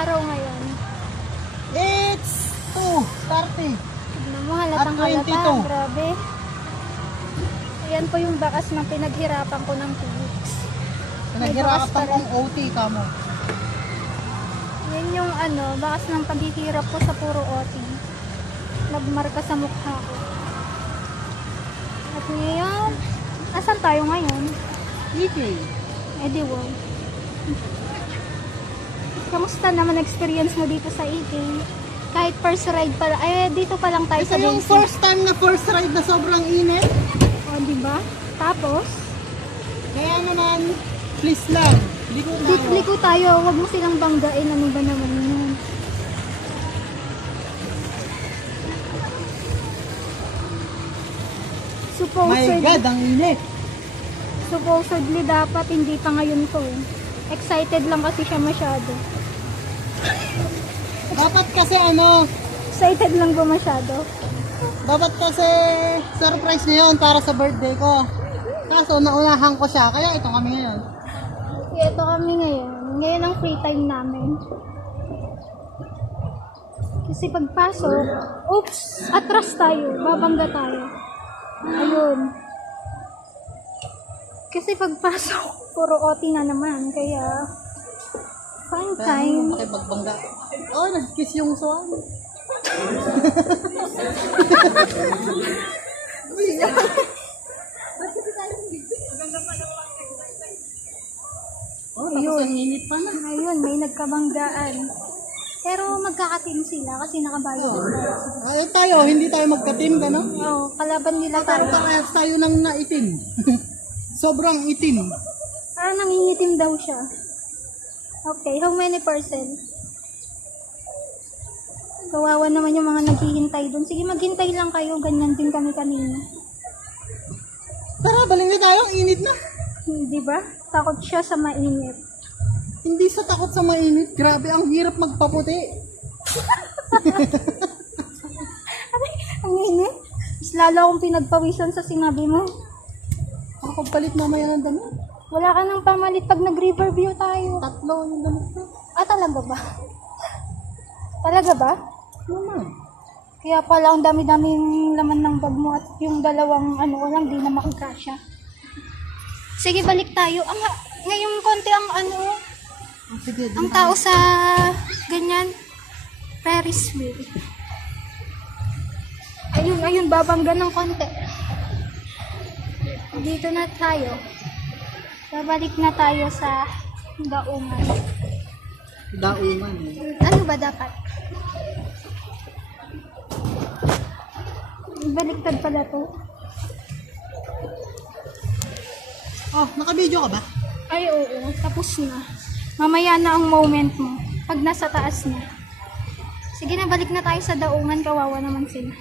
araw ngayon? It's 2:30. Tignan mo, halatang At 22. halata. Grabe. Ayan po yung bakas ng pinaghirapan ko ng 2 weeks. Pinaghirapan kong OT ka mo. Yan yung bakas ng paghihirap ko sa puro OT. Nagmarka sa mukha ko. At ngayon, asan tayo ngayon? EK. Edi wow. Kamusta naman experience mo dito sa EK? Kahit first ride pa, dito pa lang tayo Ito sa yung basic. first time na first ride na sobrang init. O, diba? Tapos, Kaya naman, please lang. Liko tayo. liko tayo. Huwag mo silang banggain. Ano ba naman yun? My God, ang init. Supposedly dapat hindi pa ngayon to. Excited lang kasi siya masyado. Dapat kasi Excited lang ba masyado? dapat kasi surprise niya yun para sa birthday ko. Kaso naunahan ko siya, kaya ito kami ngayon. Kaya ito kami ngayon. Ngayon ang free time namin. Kasi pagpasok, oops, atras tayo. Babangga tayo. Ayun. Kasi pagpasok, puro OT na naman. Kaya, fine time. Makipagbangga. Oh, nag-kiss yung swan. Oh, tapos ang init pa na. Ayun, may nagkabanggaan. Pero magkakatim sila kasi nakabayad sila. Ay, tayo, hindi tayo magka-team, gano'n? Oo, kalaban nila Pero tayo. parehas tayo ng naitim. Sobrang itim. Parang nangingitim daw siya. Okay, how many percent? Kawawa naman yung mga naghihintay doon. Sige, maghintay lang kayo. Ganyan din kami kanina. Tara, balik na tayo. Ang init na. Di ba? Takot siya sa mainit. Hindi sa takot sa mainit. Grabe, ang hirap magpaputi. Ang init. Mas lalo akong pinagpawisan sa sinabi mo. Ako palit mamaya ng damit. Wala ka nang pamalit pag nag-riverview tayo. 3 yung damit ko. Ah, talaga ba? Talaga ba? Naman. Kaya pala ang dami-daming laman ng bag mo at yung dalawang lang di na makakasya. Sige, balik tayo. Ngayong konti ang Sige, ang tao sa ganyan Ferris wheel. Ayun, babangga ng konti. Dito na tayo. Babalik na tayo sa daungan. daungan. Ano ba dapat? Baliktad pala to. Oh, naka-video ka ba? Ay, oo. Tapos na. Mamaya na ang moment mo. Pag nasa taas na. Sige na, balik na tayo sa daungan. Kawawa naman sila.